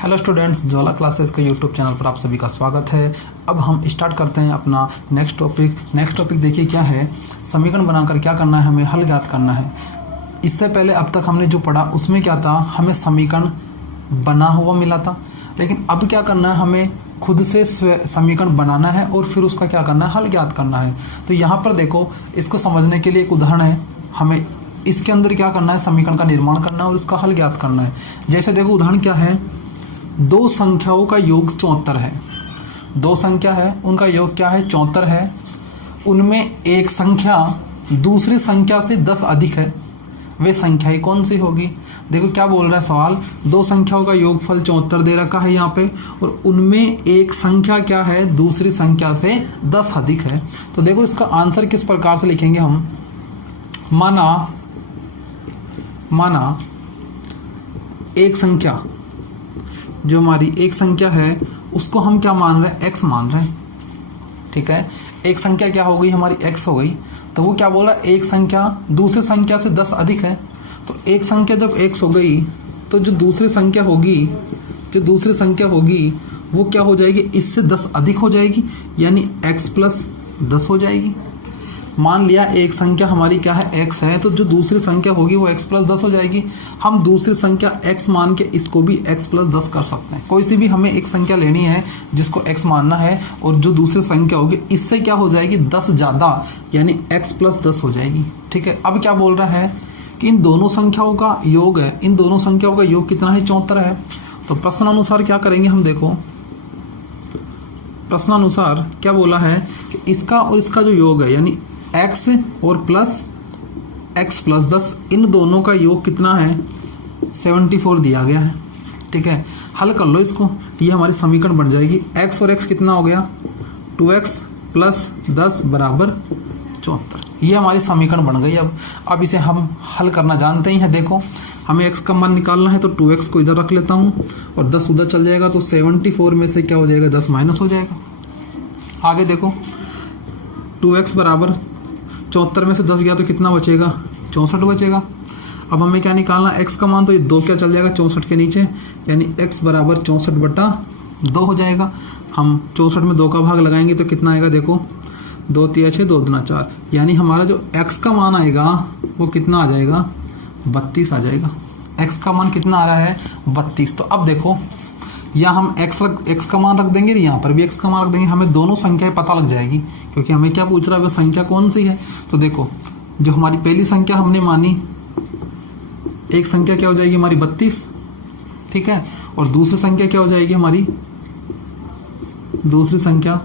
Hello students, ज्वाला classes के YouTube channel पर आप सभी का स्वागत है। अब हम स्टार्ट करते हैं अपना नेक्स्ट टॉपिक देखिए क्या है। समीकरण बनाकर क्या करना है, हमें हल ज्ञात करना है। इससे पहले अब तक हमने जो पढ़ा उसमें क्या था, हमें समीकरण बना हुआ मिला था, लेकिन अब क्या करना है, हमें खुद से समीकरण बनाना है और फिर उसका क्या करना है, हल ज्ञात करना है। तो यहाँ पर देखो, इसको समझने के लिए एक उदाहरण है। हमें इसके अंदर क्या करना है, समीकरण का निर्माण करना है और उसका हल ज्ञात करना है। जैसे देखो उदाहरण क्या है, दो संख्याओं का योग 74 है। दो संख्या है, उनका योग क्या है, 74 है। उनमें एक संख्या दूसरी संख्या से 10 अधिक है, वे संख्या ही कौन सी होगी। देखो क्या बोल रहा है सवाल, दो संख्याओं का योगफल 74 दे रखा है यहाँ पे, और उनमें एक संख्या क्या है, दूसरी संख्या से 10 अधिक है। तो देखो इसका आंसर किस प्रकार से लिखेंगे हम। माना एक संख्या, जो हमारी एक संख्या है उसको हम क्या मान रहे हैं, x मान रहे हैं। ठीक है, एक संख्या क्या हो गई हमारी, x हो गई। तो वो क्या बोला, एक संख्या दूसरी संख्या से 10 अधिक है। तो एक संख्या जब x हो गई तो जो दूसरी संख्या होगी वो क्या हो जाएगी, इससे 10 अधिक हो जाएगी, यानी x प्लस 10 हो जाएगी। मान लिया एक संख्या हमारी क्या है, x है, तो जो दूसरी संख्या होगी वो x प्लस 10 हो जाएगी। हम दूसरी संख्या x मान के इसको भी x प्लस 10 कर सकते हैं। कोई सी भी हमें एक संख्या लेनी है जिसको x मानना है, और जो दूसरी संख्या होगी इससे क्या हो जाएगी, 10 ज़्यादा, यानी x प्लस 10 हो जाएगी। ठीक है, अब क्या बोल रहा है कि इन दोनों संख्याओं का योग है, इन दोनों संख्याओं का योग कितना है, 74 है। तो प्रश्नानुसार क्या करेंगे हम, देखो प्रश्नानुसार क्या बोला है कि इसका और इसका जो योग है, यानी x और प्लस x प्लस 10, इन दोनों का योग कितना है, 74 दिया गया है। ठीक है, हल कर लो इसको, ये हमारी समीकरण बन जाएगी। x और x कितना हो गया, 2x प्लस 10 बराबर 74। ये हमारी समीकरण बन गई। अब इसे हम हल करना जानते ही हैं। देखो हमें x का मान निकालना है, तो 2x को इधर रख लेता हूँ और 10 उधर चल जाएगा, तो 74 में से क्या हो जाएगा, 10 माइनस हो जाएगा। आगे देखो 2x बराबर 74 में से 10 गया तो कितना बचेगा, 64 बचेगा। अब हमें क्या निकालना, x का मान, तो ये 2 क्या चल जाएगा 64 के नीचे, यानी x बराबर 64/2 हो जाएगा। हम 64 में 2 का भाग लगाएंगे तो कितना आएगा, देखो 2 3 6 2 2 4, यानी हमारा जो x का मान आएगा वो कितना आ जाएगा, 32 आ जाएगा। x का मान कितना आ रहा है, 32। तो अब देखो या हम x का मान रख देंगे, यहाँ पर भी x का मान रख देंगे, हमें दोनों संख्याएं पता लग जाएगी, क्योंकि हमें क्या पूछ रहा है, वह संख्या कौन सी है। तो देखो जो हमारी पहली संख्या हमने मानी, एक संख्या क्या हो जाएगी हमारी, 32। ठीक है, और दूसरी संख्या क्या हो जाएगी हमारी, दूसरी संख्या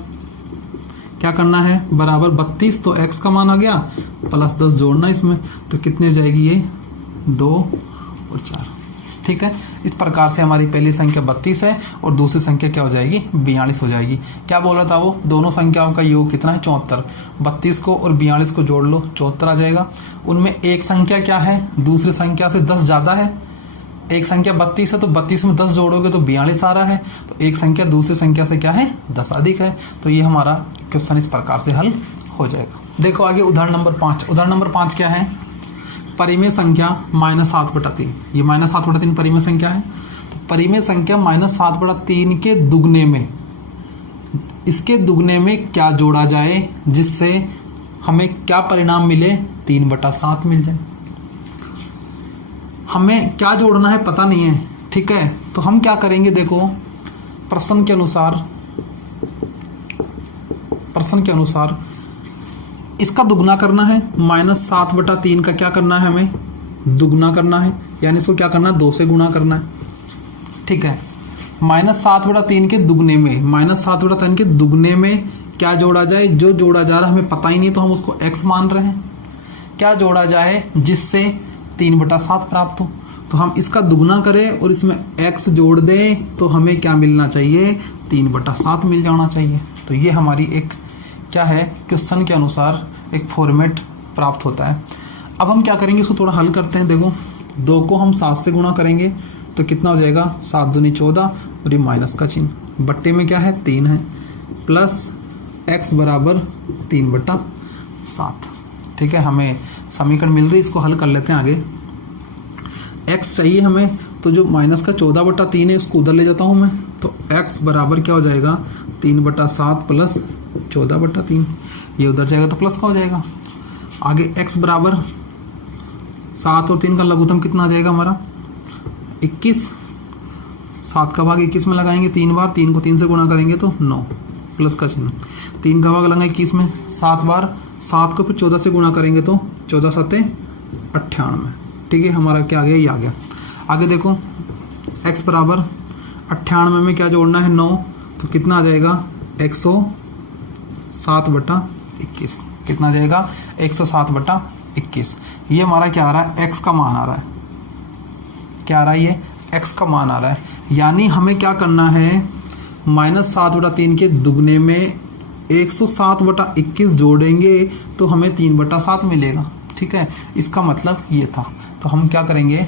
क्या करना है, बराबर 32। तो x का मान आ गया, प्लस 10 जोड़ना इसमें, तो कितनी हो जाएगी, ये 2 और 4। ठीक है, इस प्रकार से हमारी पहली संख्या 32 है और दूसरी संख्या क्या हो जाएगी, 42 हो जाएगी। क्या बोल रहा था वो, दोनों संख्याओं का योग कितना है, 74। 32 को और 42 को जोड़ लो, 74 आ जाएगा। उनमें एक संख्या क्या है, दूसरी संख्या से 10 ज़्यादा है। एक संख्या 32 है, तो 32 में 10 जोड़ोगे तो 42 आ रहा है। तो एक संख्या दूसरी संख्या से क्या है, 10 अधिक है। तो ये हमारा क्वेश्चन इस प्रकार से हल हो जाएगा। देखो आगे उदाहरण नंबर 5। उदाहरण नंबर 5 क्या है, परिमेय संख्या -7/3। ये -7/3 परिमेय संख्या है। तो परिमेय संख्या -7/3 के दुगने में, इसके दुगने में क्या जोड़ा जाए जिससे हमें क्या परिणाम मिले, 3/7 मिल जाए। हमें क्या जोड़ना है पता नहीं है। ठीक है, तो हम क्या करेंगे, देखो प्रश्न के अनुसार इसका दुगना करना है। -7/3 का क्या करना है, हमें दुगना करना है, यानी इसको क्या करना है, 2 से गुणा करना है। ठीक है, -7/3 के दुगने में, -7/3 के दुगने में क्या जोड़ा जाए, जो जोड़ा जा रहा है हमें पता ही नहीं, तो हम उसको x मान रहे हैं। क्या जोड़ा जाए जिससे 3/7 प्राप्त हो। तो हम इसका दुगना करें और इसमें x जोड़ दें तो हमें क्या मिलना चाहिए, 3/7 मिल जाना चाहिए। तो ये हमारी एक क्या है, क्वेश्चन के अनुसार एक फॉर्मेट प्राप्त होता है। अब हम क्या करेंगे, इसको थोड़ा हल करते हैं। देखो 2 को हम 7 से गुणा करेंगे तो कितना हो जाएगा, 7 दूनी 14, और ये माइनस का चिन्ह, बट्टे में क्या है, 3 है, प्लस x बराबर 3/7। ठीक है, हमें समीकरण मिल रही है, इसको हल कर लेते हैं आगे। x चाहिए हमें, तो जो माइनस का 14/3 है उसको उधर ले जाता हूँ मैं, तो x बराबर क्या हो जाएगा 3/7 प्लस 14/3, ये उधर जाएगा तो प्लस का हो जाएगा। आगे x बराबर 7 और 3 का लघुत्तम कितना आ जाएगा हमारा 21, 7 का भाग 21 में लगाएंगे 3 बार, 3 को 3 से गुणा करेंगे तो 9 प्लस का चिन्ह, 3 का भाग लगाएंगे 21 में 7 बार, 7 को फिर 14 से गुणा करेंगे तो 14 7 98। ठीक है, हमारा क्या आ गया, ये आ गया। आगे देखो x बराबर 98 में क्या जोड़ना है 9, तो कितना आ जाएगा 107/21, कितना आ जाएगा 107/21। ये हमारा क्या आ रहा है x का मान आ रहा है, क्या आ रहा है ये x का मान आ रहा है। यानी हमें क्या करना है -7/3 के दुगने में 107/21 जोड़ेंगे तो हमें 3/7 मिलेगा। ठीक है, इसका मतलब ये था। तो हम क्या करेंगे,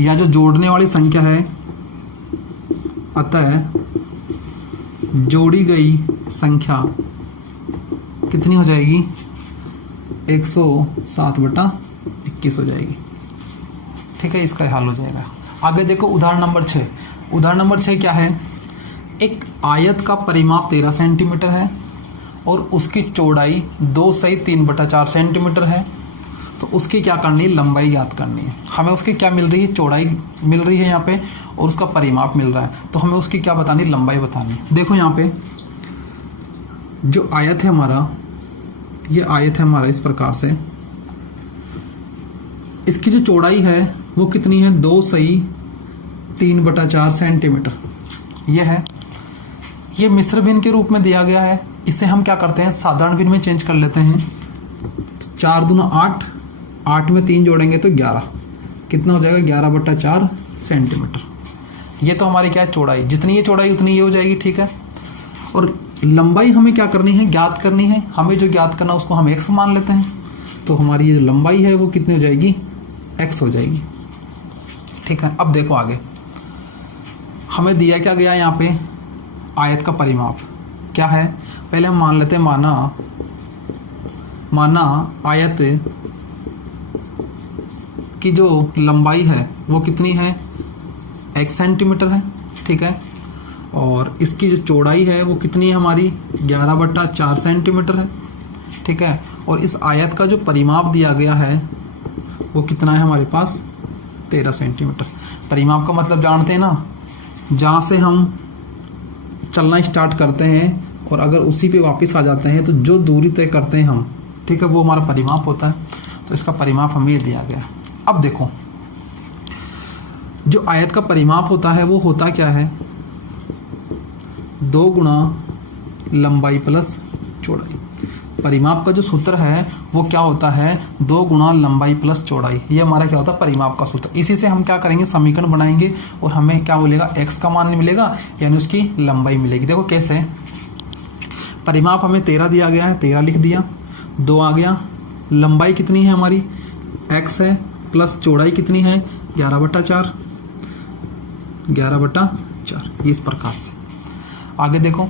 या जो जोड़ने वाली संख्या है अतः जोड़ी गई संख्या कितनी हो जाएगी 107/21 हो जाएगी। ठीक है, इसका हल हो जाएगा। आगे देखो उदाहरण नंबर 6। उदाहरण नंबर 6 क्या है, एक आयत का परिमाप 13 सेंटीमीटर है और उसकी चौड़ाई 2 सही 3/4 सेंटीमीटर है। तो उसकी क्या करनी है, लंबाई ज्ञात करनी है। हमें उसकी क्या मिल रही है, चौड़ाई मिल रही है यहाँ पे, और उसका परिमाप मिल रहा है। तो हमें उसकी क्या बतानी, लंबाई बतानी। देखो यहाँ पे जो आयत है हमारा, ये आयत है हमारा इस प्रकार से, इसकी जो चौड़ाई है वो कितनी है 2 सही 3/4 सेंटीमीटर ये है। ये मिश्र भिन्न के रूप में दिया गया है। इसे हम क्या करते हैं, साधारण भिन्न में चेंज कर लेते हैं। 4 दूना 8, 8 में 3 जोड़ेंगे तो 11, कितना हो जाएगा 11/4 सेंटीमीटर। ये तो हमारी क्या है चौड़ाई, जितनी ये चौड़ाई उतनी ये हो जाएगी। ठीक है, और लंबाई हमें क्या करनी है, ज्ञात करनी है। हमें जो ज्ञात करना उसको हम x मान लेते हैं। तो हमारी ये लंबाई है वो कितनी हो जाएगी, x हो जाएगी। ठीक है, अब देखो आगे हमें दिया क्या गया यहाँ पे, आयत का परिमाप क्या है। पहले हम मान लेते हैं, माना आयत की जो लंबाई है वो कितनी है x सेंटीमीटर है। ठीक है, और इसकी जो चौड़ाई है वो कितनी है हमारी 11/4 सेंटीमीटर है। ठीक है, और इस आयत का जो परिमाप दिया गया है वो कितना है हमारे पास 13 सेंटीमीटर। परिमाप का मतलब जानते हैं ना, जहाँ से हम चलना स्टार्ट करते हैं और अगर उसी पे वापस आ जाते हैं तो जो दूरी तय करते हैं हम, ठीक है, वो हमारा परिमाप होता है। तो इसका परिमाप हमें ये दिया गया। अब देखो जो आयत का परिमाप होता है वो होता क्या है, 2 गुणा लंबाई प्लस चौड़ाई। परिमाप का जो सूत्र है वो क्या होता है, 2 गुणा लंबाई प्लस चौड़ाई। ये हमारा क्या होता है परिमाप का सूत्र। इसी से हम क्या करेंगे, समीकरण बनाएंगे और हमें क्या मिलेगा, x का मान मिलेगा, यानी उसकी लंबाई मिलेगी। देखो कैसे, परिमाप हमें 13 दिया गया है, 13 लिख दिया, 2 आ गया, लंबाई कितनी है हमारी x है, प्लस चौड़ाई कितनी है 11/4, 11/4, ये इस प्रकार से। आगे देखो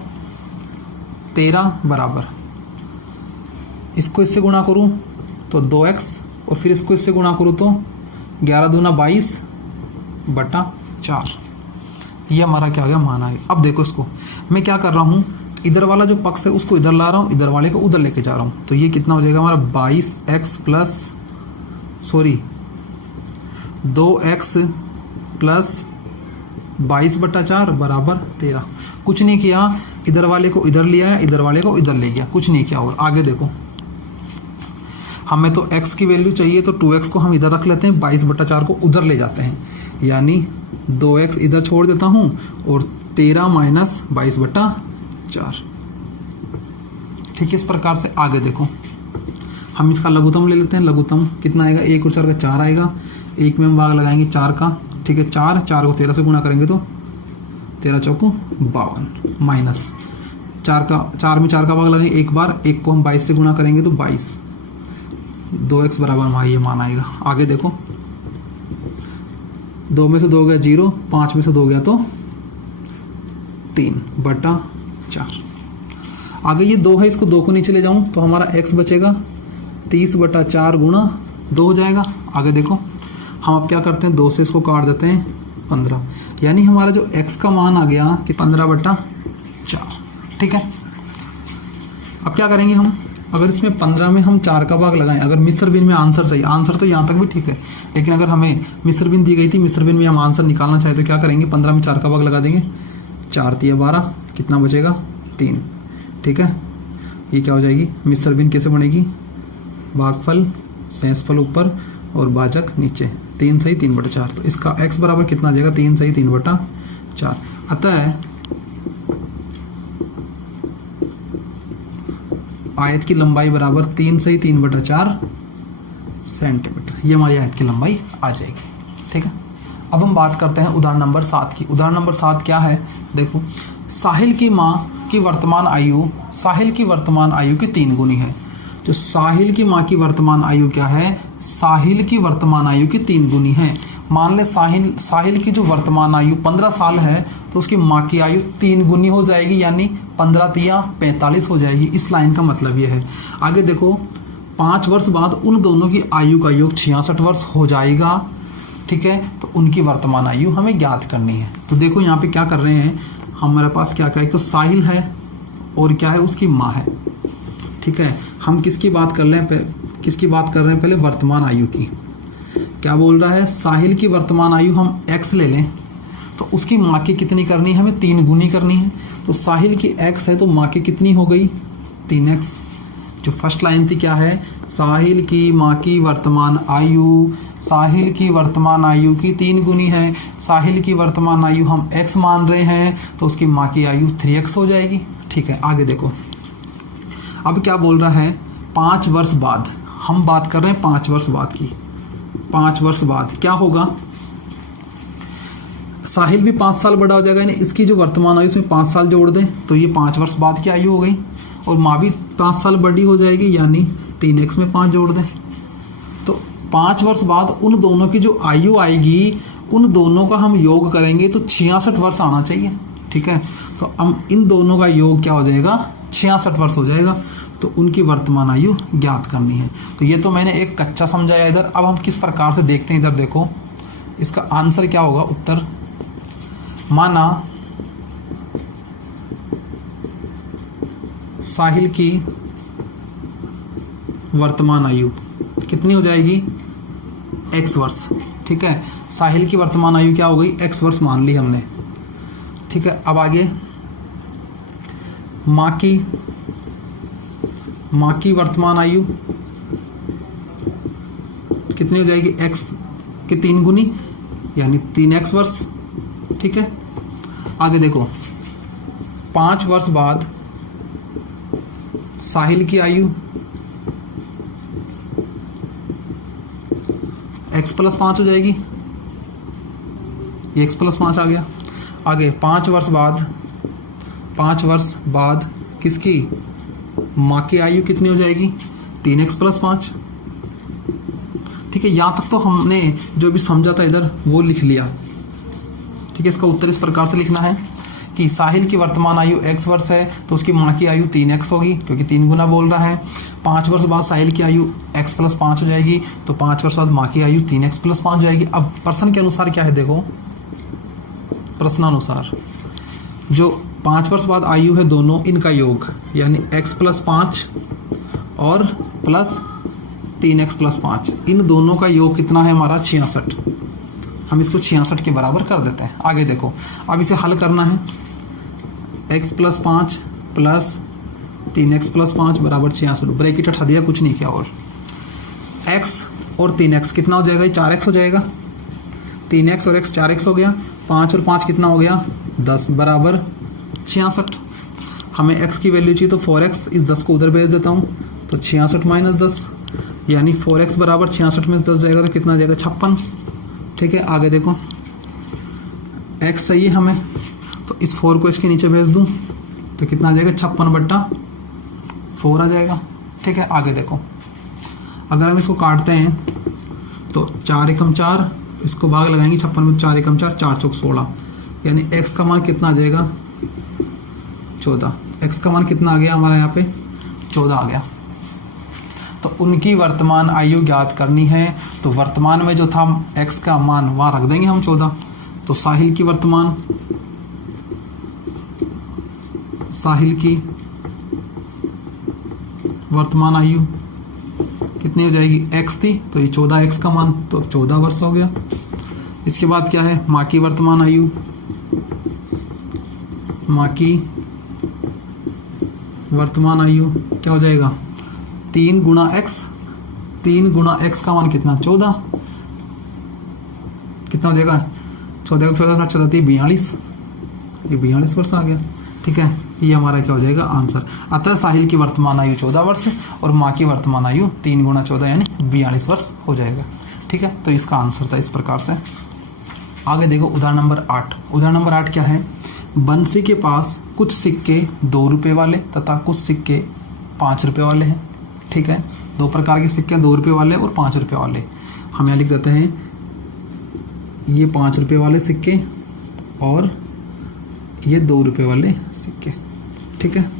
13 बराबर, इसको इससे गुणा करूं तो 2x, और फिर इसको इससे गुणा करूं तो 11 दूना 22/4। ये हमारा क्या हो गया, मान आ गया। अब देखो इसको मैं क्या कर रहा हूं, इधर वाला जो पक्ष है उसको इधर ला रहा हूं, इधर वाले को उधर लेके जा रहा हूं। तो ये कितना हो जाएगा हमारा 2x प्लस 22/4 बराबर 13। कुछ नहीं किया, इधर वाले को इधर लिया है, इधर वाले को इधर ले गया, कुछ नहीं किया। और आगे देखो हमें तो x की वैल्यू चाहिए, तो 2x को हम इधर रख लेते हैं, 22/4 को उधर ले जाते हैं, यानी 2x इधर छोड़ देता हूं और 13 माइनस 22/4। ठीक है, इस प्रकार से। आगे देखो हम इसका लघुत्तम ले लेते हैं। लघुत्तम कितना आएगा, 1 और 4 का 4 आएगा, 1 में हम भाग लगाएंगे 4 का। ठीक है, 4 को 13 से गुणा करेंगे तो 13 चौको 52, माइनस 4 में 4 का भाग लगाएंगे 1 बार, 1 को हम 22 से गुणा करेंगे तो 22, 2x बराबर हमारा ये मान आएगा। आगे देखो 2 में से 2 गया 0, 5 में से 2 गया तो 3/4। आगे ये 2 है, इसको 2 को नीचे ले जाऊं तो हमारा x बचेगा 30/4 गुणा 2 हो जाएगा। आगे देखो हम अब क्या करते हैं, 2 से इसको काट देते हैं, 15, यानी हमारा जो x का मान आ गया कि 15/4। ठीक है, अब क्या करेंगे हम, अगर इसमें 15 में हम 4 का भाग लगाएं, अगर मिस्र बिन में आंसर चाहिए, आंसर तो यहाँ तक भी ठीक है, लेकिन अगर हमें मिस्र बिन दी गई थी, मिस्र बिन में हम आंसर निकालना चाहे तो क्या करेंगे, 15 में 4 का भाग लगा देंगे, 4 × 12, कितना बचेगा 3। ठीक है, ये क्या हो जाएगी, मिस्र बिन कैसे बनेगी, भागफल शेषफल ऊपर और भाजक नीचे, 3 सही 3/4। तो इसका x बराबर कितना आ जाएगा, 3 सही 3/4। अतः आयत की लंबाई बराबर 3 सही 3/4 सेंटीमीटर, ये हमारी आयत की लंबाई आ जाएगी। ठीक है, अब हम बात करते हैं उदाहरण नंबर 7 की। उदाहरण नंबर 7 क्या है, देखो, साहिल की माँ की वर्तमान आयु साहिल की वर्तमान आयु की 3 गुनी है। जो साहिल की माँ की वर्तमान आयु क्या है, साहिल की वर्तमान आयु की 3 गुनी है। मान ले साहिल की जो वर्तमान आयु 15 साल है, तो उसकी माँ की आयु 3 गुनी हो जाएगी, यानी 15 × 45 हो जाएगी। इस लाइन का मतलब ये है। आगे देखो, 5 वर्ष बाद उन दोनों की आयु का योग 66 वर्ष हो जाएगा। ठीक है, तो उनकी वर्तमान आयु हमें ज्ञात करनी है। तो देखो यहाँ पे क्या कर रहे हैं, हमारे पास क्या क्या, एक तो साहिल है और क्या है, उसकी माँ है। ठीक है, हम किसकी बात कर रहे हैं, पहले वर्तमान आयु की। क्या बोल रहा है, साहिल की वर्तमान आयु हम x ले लें, तो उसकी माँ की कितनी करनी है, हमें 3 गुनी करनी है। तो साहिल की x है तो माँ की कितनी हो गई, 3x। जो फर्स्ट लाइन थी क्या है, साहिल की माँ की वर्तमान आयु, साहिल की वर्तमान आयु की 3 गुनी है। साहिल की वर्तमान आयु हम x मान रहे हैं, तो उसकी माँ की आयु 3x हो जाएगी। ठीक है, आगे देखो, अब क्या बोल रहा है, 5 वर्ष बाद, हम बात कर रहे हैं 5 वर्ष बाद की। 5 वर्ष बाद क्या होगा, साहिल भी 5 साल बड़ा हो जाएगा, यानी इसकी जो वर्तमान आयु उसमें 5 साल जोड़ दें तो ये 5 वर्ष बाद की आयु हो गई, और माँ भी 5 साल बड़ी हो जाएगी, यानी 3x में 5 जोड़ दें। तो 5 वर्ष बाद उन दोनों की जो आयु आएगी, उन दोनों का हम योग करेंगे तो 66 वर्ष आना चाहिए। ठीक है, तो हम इन दोनों का योग क्या हो जाएगा, 66 वर्ष हो जाएगा। तो उनकी वर्तमान आयु ज्ञात करनी है। तो ये तो मैंने एक कच्चा समझाया इधर। अब हम किस प्रकार से देखते हैं, इधर देखो, इसका आंसर क्या होगा, उत्तर, माना साहिल की वर्तमान आयु कितनी हो जाएगी, x वर्ष। ठीक है, साहिल की वर्तमान आयु क्या हो गई, x वर्ष मान ली हमने। ठीक है, अब आगे माँ की वर्तमान आयु कितनी हो जाएगी, x की 3 गुनी, यानी 3x वर्ष। ठीक है, आगे देखो, 5 वर्ष बाद साहिल की आयु x + 5 हो जाएगी, ये x + 5 आ गया। आगे 5 वर्ष बाद किसकी, माँ की आयु कितनी हो जाएगी, 3x + 5। ठीक है, यहाँ तक तो हमने जो भी समझा था इधर वो लिख लिया। ठीक है, इसका उत्तर इस प्रकार से लिखना है कि साहिल की वर्तमान आयु x वर्ष है, तो उसकी माँ की आयु 3x होगी, क्योंकि 3 गुना बोल रहा है। 5 वर्ष बाद साहिल की आयु x + 5 हो जाएगी, तो 5 वर्ष बाद माँ की आयु 3x + 5 हो जाएगी। अब प्रश्न के अनुसार क्या है, देखो, प्रश्नानुसार जो 5 वर्ष बाद आयु है दोनों, इनका योग, यानी x + 5 और प्लस 3x + 5, इन दोनों का योग कितना है हमारा, 66। हम इसको 66 के बराबर कर देते हैं। आगे देखो, अब इसे हल करना है, x + 5 प्लस 3x + 5 बराबर 66, ब्रैकेट हटा दिया, कुछ नहीं किया, और x और 3x कितना हो जाएगा, 4x हो जाएगा। 3x और x 4x हो गया, 5 और 5 कितना हो गया, 10 बराबर 66। हमें x की वैल्यू चाहिए, तो 4x, इस 10 को उधर भेज देता हूँ, तो 66 - 10, यानी 4x बराबर 66 में 10 जाएगा तो कितना आ जाएगा, 56। ठीक है, आगे देखो, x चाहिए हमें, तो इस 4 को इसके नीचे भेज दूं तो कितना आ जाएगा, 56/4 आ जाएगा। ठीक है, आगे देखो, अगर हम इसको काटते हैं तो 4 × 4, इसको भाग लगाएंगे 56 में, 4 × 4, 4 × 4 16, यानी x का मान कितना आ जाएगा, 14। x का मान कितना आ गया हमारा, यहाँ पे 14 आ गया। तो उनकी वर्तमान आयु ज्ञात करनी है, तो वर्तमान में जो था x का मान वहाँ रख देंगे हम 14, तो साहिल की वर्तमान आयु कितनी हो जाएगी, x थी तो ये 14x का मान, तो 14 वर्ष हो गया। इसके बाद क्या है, माँ की वर्तमान आयु, क्या हो जाएगा, 3 गुणा x का मान कितना, 14, कितना हो जाएगा, 14 14 42, ये 42 वर्ष आ गया। ठीक है, ये हमारा क्या हो जाएगा आंसर। अतः साहिल की वर्तमान आयु 14 वर्ष और माँ की वर्तमान आयु 3 गुणा 14 यानी 42 वर्ष हो जाएगा। ठीक है, तो इसका आंसर था इस प्रकार से। आगे देखो उदाहरण नंबर 8। उदाहरण नंबर 8 क्या है, बंसी के पास कुछ सिक्के 2 रुपये वाले तथा कुछ सिक्के 5 रुपये वाले हैं। ठीक है, 2 प्रकार के सिक्के, 2 रुपये वाले और 5 रुपये वाले। हम यहाँ लिख देते हैं ये 5 रुपये वाले सिक्के और ये 2 रुपये वाले सिक्के। ठीक है,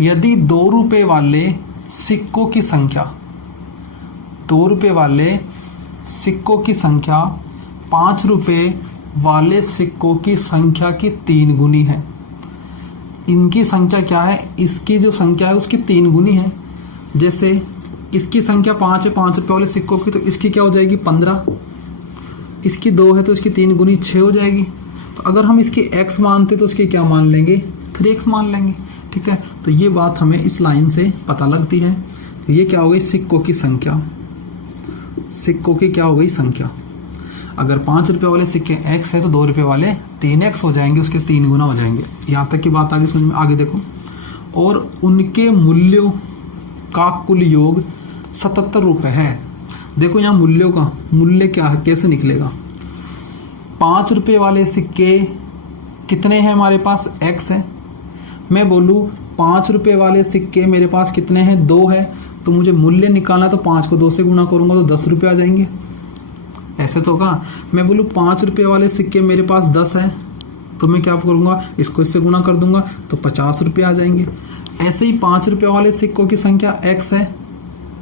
यदि 2 रुपये वाले सिक्कों की संख्या 5 रुपये वाले सिक्कों की संख्या की 3 गुनी है। इनकी संख्या क्या है, इसकी जो संख्या है उसकी 3 गुनी है। जैसे इसकी संख्या 5 है 5 रुपये वाले सिक्कों की, तो इसकी क्या हो जाएगी 15, इसकी 2 है तो इसकी 3 गुनी 6 हो जाएगी। तो अगर हम इसकी x मानते तो इसकी क्या मान लेंगे, 3x मान लेंगे। ठीक है, तो ये बात हमें इस लाइन से पता लगती है। तो ये क्या हो गई, सिक्कों की क्या हो गई संख्या। अगर 5 रुपये वाले सिक्के x है तो 2 रुपये वाले 3x हो जाएंगे, उसके 3 गुना हो जाएंगे। यहाँ तक की बात आगे समझ में, आगे देखो। और उनके मूल्यों का कुल योग 77 रुपये है। देखो यहाँ मूल्यों का मूल्य क्या है, कैसे निकलेगा। 5 रुपये वाले सिक्के कितने हैं हमारे पास, x है। मैं बोलूँ 5 रुपये वाले सिक्के मेरे पास कितने हैं, 2 है। तो मुझे मूल्य निकालना, तो 5 को 2 से गुणा करूँगा तो 10 रुपये आ जाएंगे। ऐसे तो होगा। मैं बोलूँ 5 रुपये वाले सिक्के मेरे पास 10 है, तो मैं क्या करूँगा, इसको इससे गुणा कर दूंगा तो 50 रुपये आ जाएंगे। ऐसे ही 5 रुपये वाले सिक्कों की संख्या x है।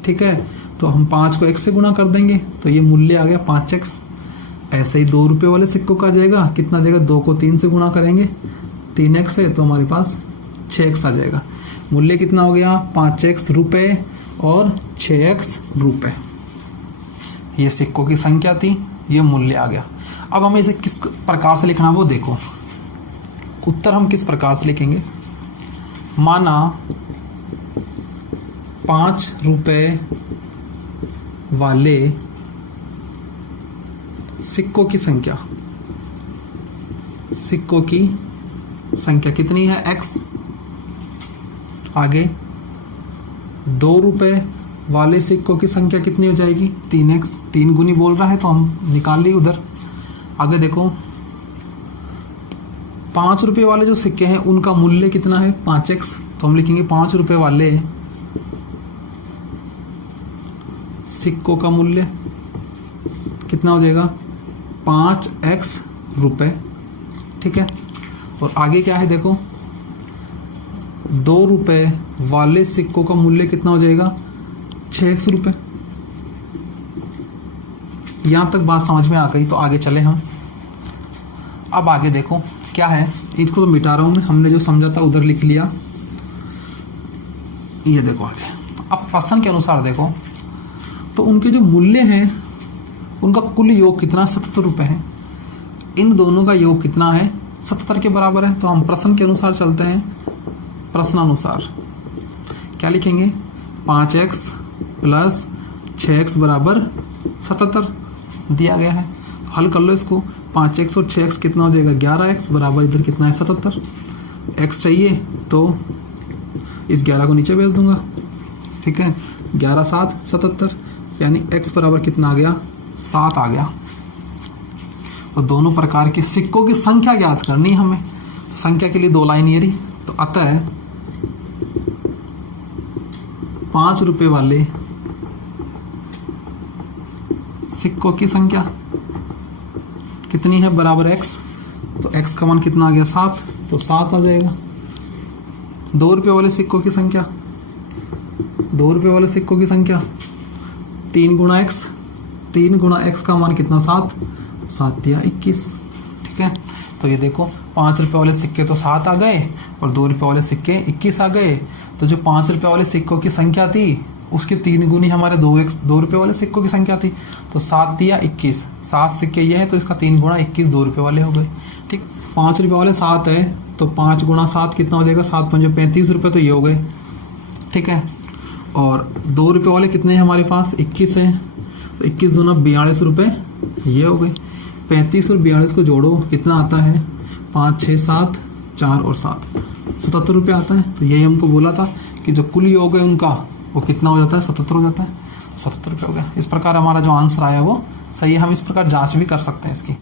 ठीक है, तो हम 5 को x से गुणा कर देंगे तो ये मूल्य आ गया 5x। ऐसे ही 2 रुपये वाले सिक्कों का जाएगा, कितना जाएगा, 2 को 3 से गुणा करेंगे, 3x है तो हमारे पास 6x आ जाएगा। मूल्य कितना हो गया, 5x रुपये और 6x रुपये। ये सिक्कों की संख्या थी, ये मूल्य आ गया। अब हमें इसे किस प्रकार से लिखना वो देखो। उत्तर हम किस प्रकार से लिखेंगे, माना 5 रुपये वाले सिक्कों की संख्या कितनी है, x। आगे 2 रुपये वाले सिक्कों की संख्या कितनी हो जाएगी, 3x। 3 गुनी बोल रहा है तो हम निकाल ली उधर। आगे देखो 5 रुपये वाले जो सिक्के हैं उनका मूल्य कितना है, 5x। तो हम लिखेंगे 5 रुपये वाले सिक्कों का मूल्य कितना हो जाएगा, 5x रुपये। ठीक है, और आगे क्या है देखो, 2 रुपये वाले सिक्कों का मूल्य कितना हो जाएगा, 6x रुपये। यहाँ तक बात समझ में आ गई, तो आगे चले हम। अब आगे देखो क्या है, इसको तो मिटा रहा हूँ मैं, हमने जो समझा था उधर लिख लिया। ये देखो आगे, अब प्रश्न के अनुसार देखो, तो उनके जो मूल्य हैं उनका कुल योग कितना, 77 रुपये है। इन दोनों का योग कितना है, 77 के बराबर है। तो हम प्रश्न के अनुसार चलते हैं। प्रश्नानुसार क्या लिखेंगे, 5x प्लस 6x बराबर 77 दिया गया है। हल कर लो इसको, 5x और 6x कितना हो जाएगा, 11x बराबर इधर कितना है, 77। x चाहिए तो इस 11 को नीचे भेज दूंगा। ठीक है, 11 7 77, यानी x बराबर कितना आ गया, 7 आ गया। तो दोनों प्रकार के सिक्कों की संख्या ज्ञात करनी है हमें। तो संख्या के लिए 2 लाइन ये रही। तो अतः 5 रुपये वाले सिक्कों की संख्या कितनी है, बराबर x। तो x का मान कितना आ गया, 7। तो 7 आ जाएगा। 2 रुपये वाले सिक्कों की संख्या, 2 रुपये वाले सिक्कों की संख्या 3 गुणा x। 3 गुणा x का मान कितना, 7। 7 तिया 21। ठीक है, तो ये देखो 5 रुपये वाले सिक्के तो 7 आ गए और 2 रुपये वाले सिक्के 21 आ गए। तो जो 5 रुपये वाले सिक्कों की संख्या थी उसके 3 गुनी हमारे 2 रुपये वाले सिक्कों की संख्या थी। तो 7 तिया 21, 7 सिक्के ये है तो इसका 3 गुणा 21 2 रुपये वाले हो गए। ठीक, 5 रुपये वाले 7 है तो 5 गुणा 7 कितना हो जाएगा, 7 पंजे 35 रुपये, तो ये हो गए। ठीक है, और 2 रुपये वाले कितने हैं हमारे पास, 21 है, तो 21 दूना 42 रुपये, ये हो गए। 35 और 42 को जोड़ो कितना आता है, 5 6 7 4 और 7 77 रुपये आता है। तो यही हमको बोला था कि जो कुल योग है उनका वो कितना हो जाता है, 77 हो जाता है। 77 रुपये हो गया। इस प्रकार हमारा जो आंसर आया वो सही है। हम इस प्रकार जांच भी कर सकते हैं इसकी।